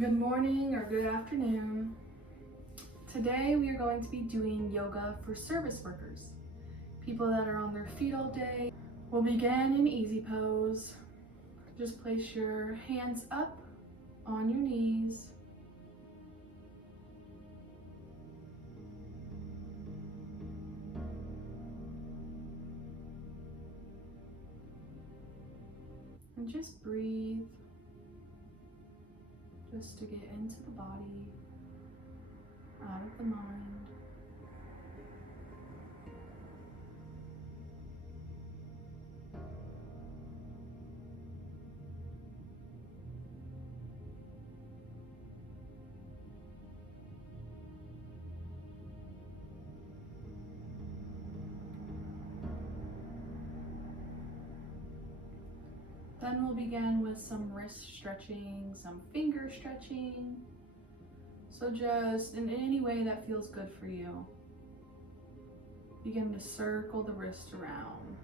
Good morning or good afternoon. Today we are going to be doing yoga for service workers, people that are on their feet all day. We'll begin in easy pose. Just place your hands up on your knees. And just breathe. Just to get into the body, out of the mind. Then we'll begin with some wrist stretching, some finger stretching. So just in any way that feels good for you. Begin to circle the wrist around.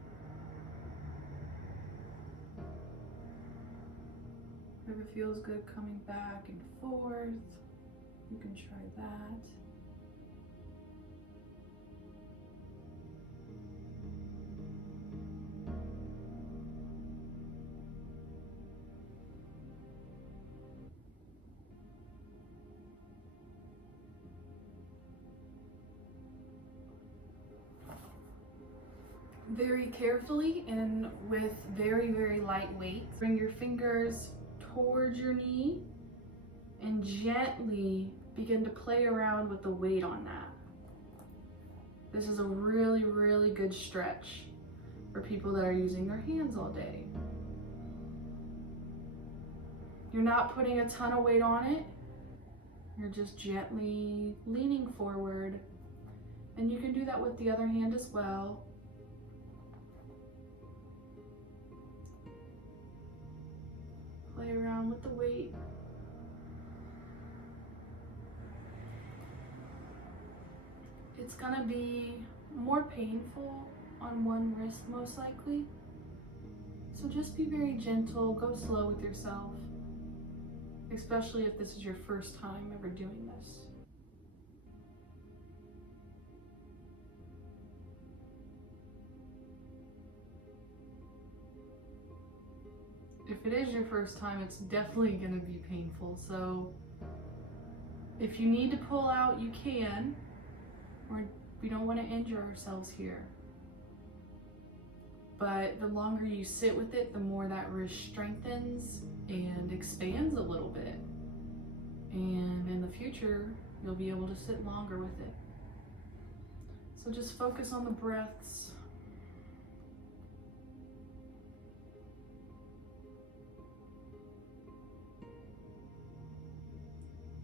If it feels good coming back and forth, you can try that. Very carefully and with very light weight, bring your fingers towards your knee and gently begin to play around with the weight on that. This is a really good stretch for people that are using their hands all day. You're not putting a ton of weight on it. You're just gently leaning forward, and you can do that with the other hand as well. Play around with the weight. It's gonna be more painful on one wrist most likely. So just be very gentle, go slow with yourself, especially if this is your first time ever doing this. If it is your first time, it's definitely going to be painful. So if you need to pull out, you can. We don't want to injure ourselves here. But the longer you sit with it, the more that wrist strengthens and expands a little bit. And in the future, you'll be able to sit longer with it. So just focus on the breaths.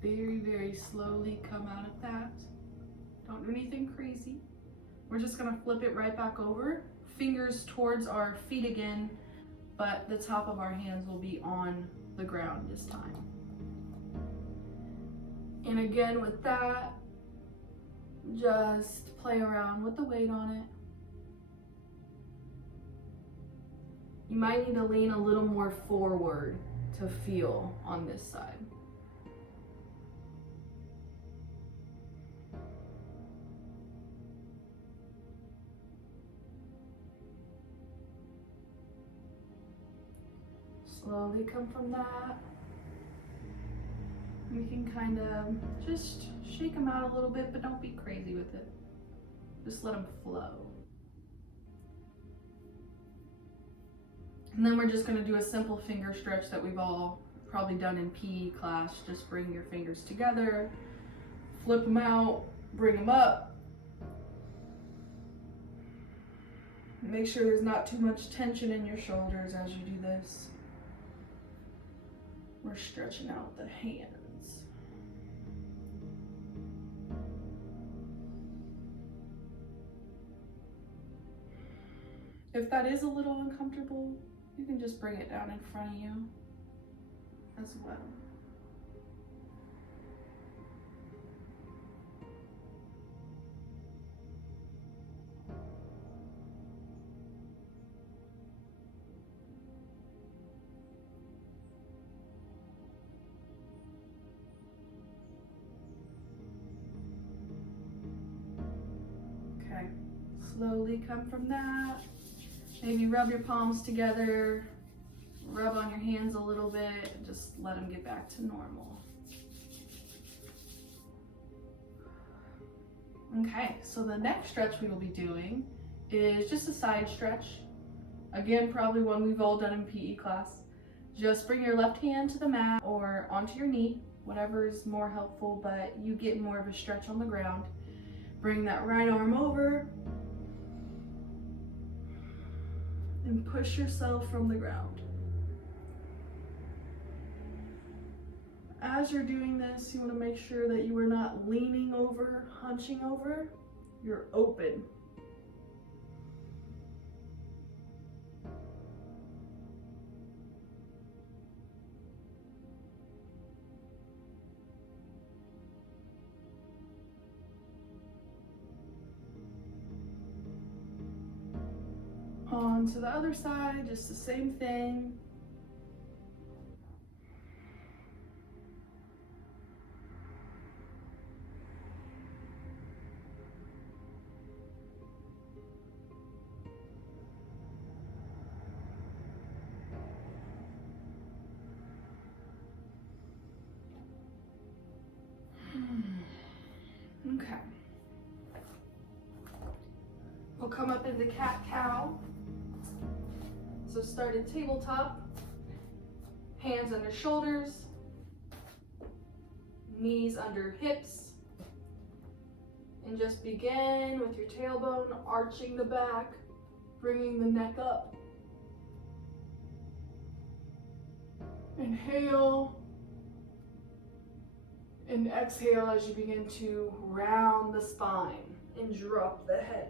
Very slowly come out of that. Don't do anything crazy. We're just gonna flip it right back over. Fingers towards our feet again, but the top of our hands will be on the ground this time. And again with that, just play around with the weight on it. You might need to lean a little more forward to feel on this side. Slowly come from that. We can kind of just shake them out a little bit, but don't be crazy with it. Just let them flow. And then we're just going to do a simple finger stretch that we've all probably done in PE class. Just bring your fingers together, flip them out, bring them up. Make sure there's not too much tension in your shoulders as you do this. We're stretching out the hands. If that is a little uncomfortable, you can just bring it down in front of you as well. slowly come from that. Maybe rub your palms together, rub on your hands a little bit, and just let them get back to normal. Okay, so the next stretch we will be doing is just a side stretch. Again, probably one we've all done in PE class. Just bring your left hand to the mat or onto your knee, whatever is more helpful, but you get more of a stretch on the ground. Bring that right arm over and push yourself from the ground. As you're doing this, you want to make sure that you are not leaning over, hunching over. You're open. On to the other side, just the same thing. Okay. We'll come up into cat-cow. So start in tabletop, hands under shoulders, knees under hips, and just begin with your tailbone arching the back, bringing the neck up. Inhale and exhale as you begin to round the spine and drop the head.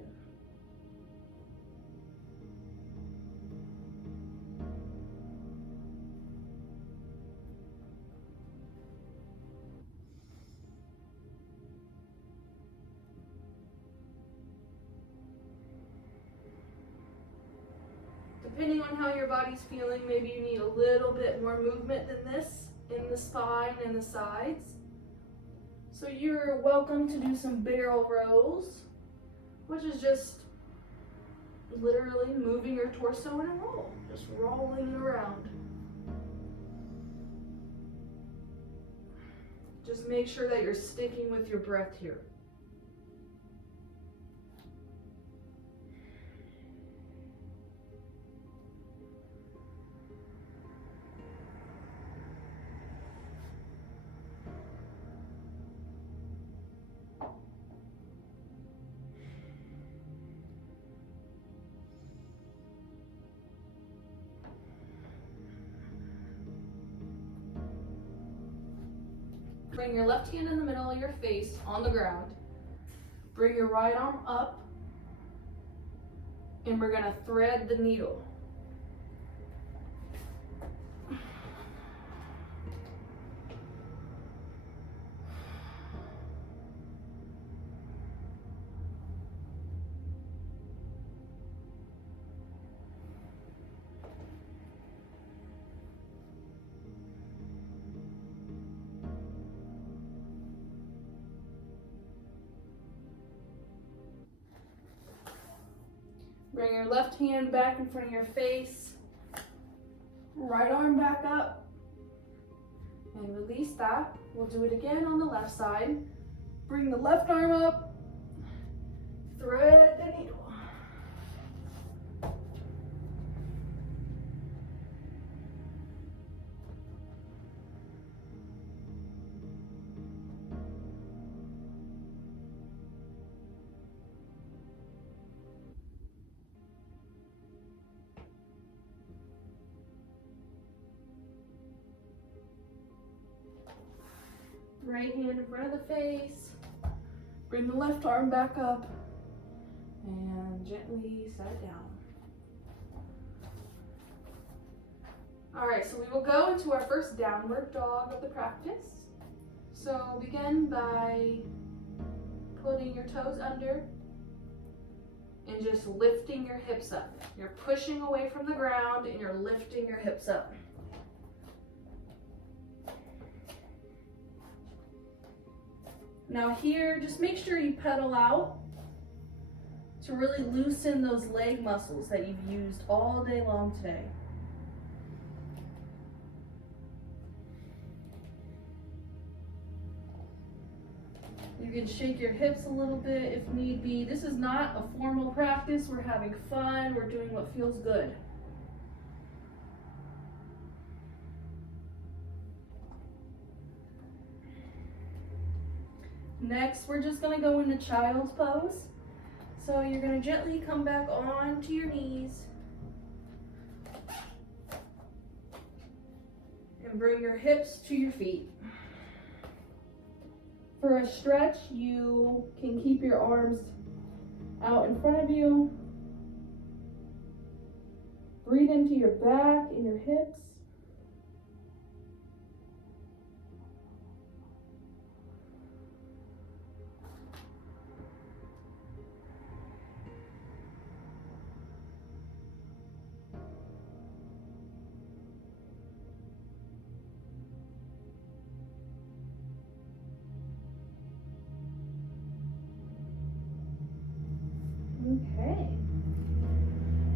Depending on how your body's feeling, maybe you need a little bit more movement than this in the spine and the sides. So you're welcome to do some barrel rolls, which is just literally moving your torso in a roll, just rolling around. Just make sure that you're sticking with your breath here. Bring your left hand in the middle of your face on the ground. Bring your right arm up, and we're gonna thread the needle. Bring your left hand back in front of your face. Right arm back up. And release that. We'll do it again on the left side. Bring the left arm up. Thread the needle. Right hand in front of the face. Bring the left arm back up and gently set it down. All right, so we will go into our first downward dog of the practice. So begin by putting your toes under and just lifting your hips up. You're pushing away from the ground and you're lifting your hips up. Now here, just make sure you pedal out. to really loosen those leg muscles that you've used all day long today. You can shake your hips a little bit if need be. This is not a formal practice. We're having fun. We're doing what feels good. Next, we're just going to go into child's pose. So you're going to gently come back onto your knees and bring your hips to your feet. For a stretch, you can keep your arms out in front of you. Breathe into your back and your hips. Okay.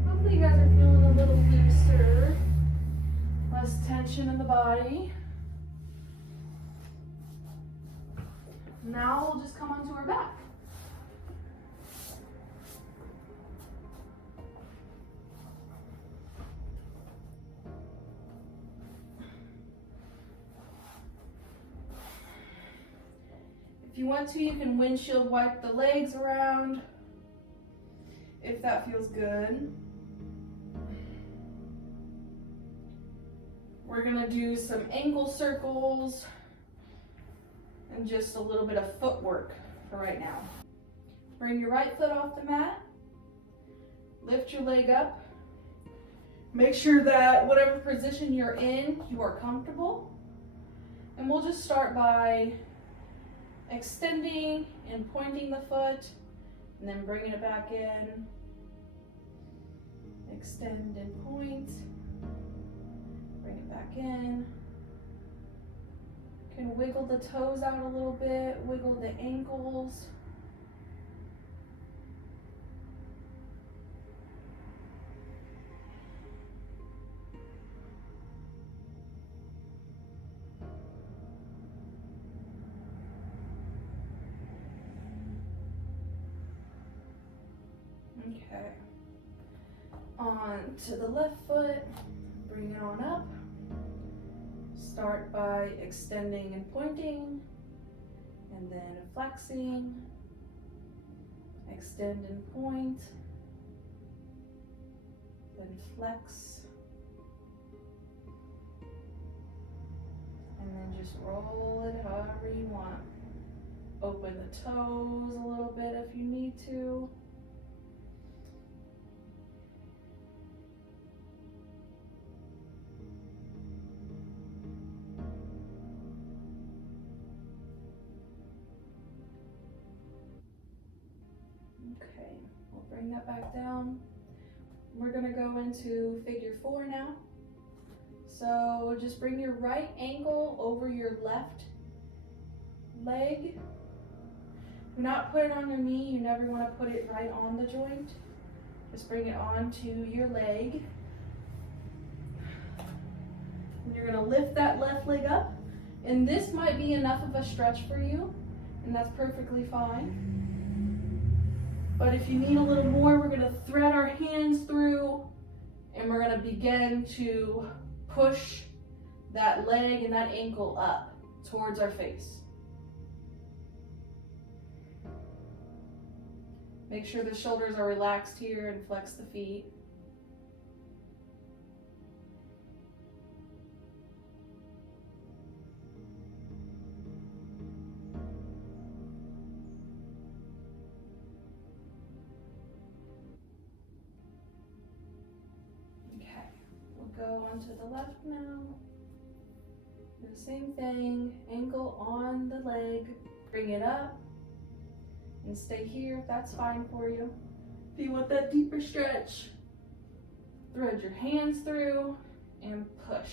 Hopefully you guys are feeling a little looser, less tension in the body. Now we'll just come onto our back. If you want to, you can windshield wipe the legs around, if that feels good. We're gonna do some ankle circles and just a little bit of footwork for right now. Bring your right foot off the mat. Lift your leg up. Make sure that whatever position you're in, you are comfortable. And we'll just start by extending and pointing the foot, and then bringing it back in. Extend and point. Bring it back in. You can wiggle the toes out a little bit, wiggle the ankles. Okay. On to the left foot, bring it on up. Start by extending and pointing, and then flexing. Extend and point, then flex. And then just roll it however you want. Open the toes a little bit if you need to. Okay, we'll bring that back down. We're gonna go into figure 4 now. So just bring your right ankle over your left leg. Do not put it on your knee. You never want to put it right on the joint. Just bring it onto your leg. And you're gonna lift that left leg up. And this might be enough of a stretch for you, and that's perfectly fine. But if you need a little more, we're gonna thread our hands through, and we're gonna begin to push that leg and that ankle up towards our face. Make sure the shoulders are relaxed here and flex the feet. Go onto the left now. Do the same thing, ankle on the leg, bring it up, and stay here if that's fine for you. If you want that deeper stretch, thread your hands through and push.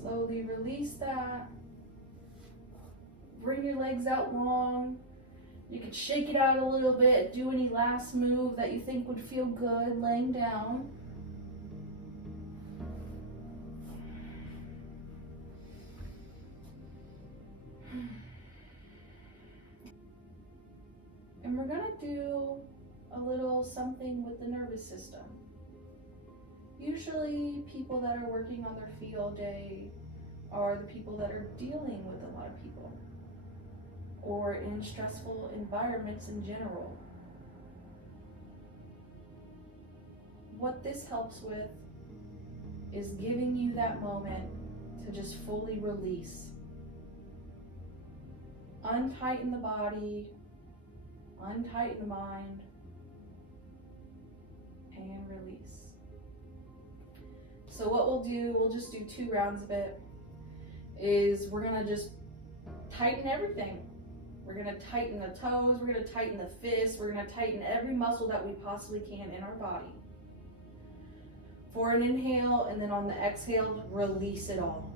Slowly release that. Bring your legs out long. You can shake it out a little bit. Do any last move that you think would feel good laying down. And we're gonna do a little something with the nervous system. Usually people that are working on their field day are the people that are dealing with a lot of people or in stressful environments in general. What this helps with is giving you that moment to just fully release. Untighten the body, untighten the mind, and release. So what we'll do, we'll just do 2 rounds of it, is we're gonna just tighten everything. We're gonna tighten the toes, we're gonna tighten the fists, we're gonna tighten every muscle that we possibly can in our body. For an inhale, and then on the exhale, release it all.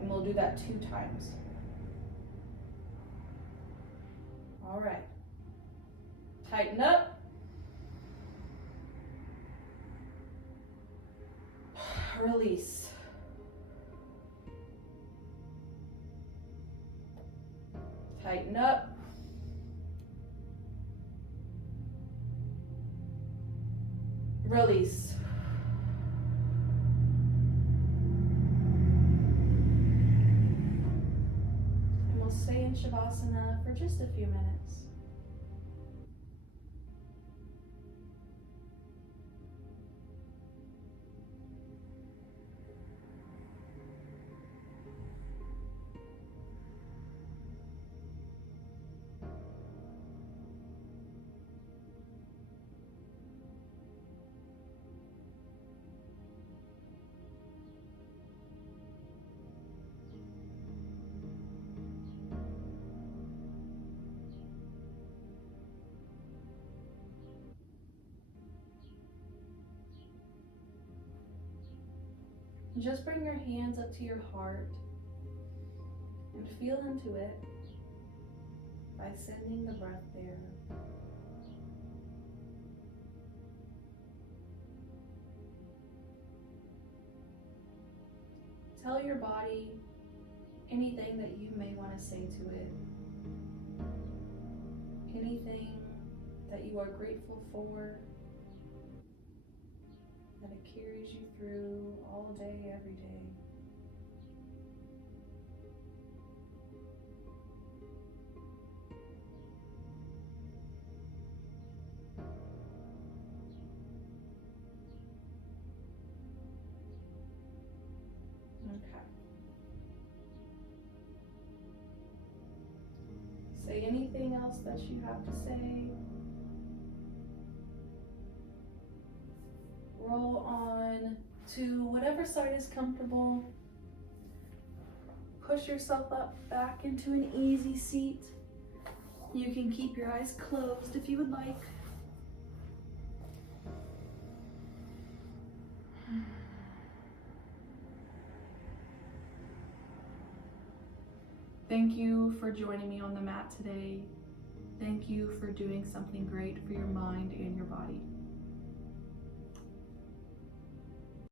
And we'll do that 2 times. All right. Tighten up. Release. Tighten up. Release. And we'll stay in Shavasana for just a few minutes. Just bring your hands up to your heart and feel into it by sending the breath there. Tell your body anything that you may want to say to it. Anything that you are grateful for, that it carries you through all day, every day. Okay. Say anything else that you have to say. Roll on to whatever side is comfortable. Push yourself up back into an easy seat. You can keep your eyes closed if you would like. Thank you for joining me on the mat today. Thank you for doing something great for your mind and your body.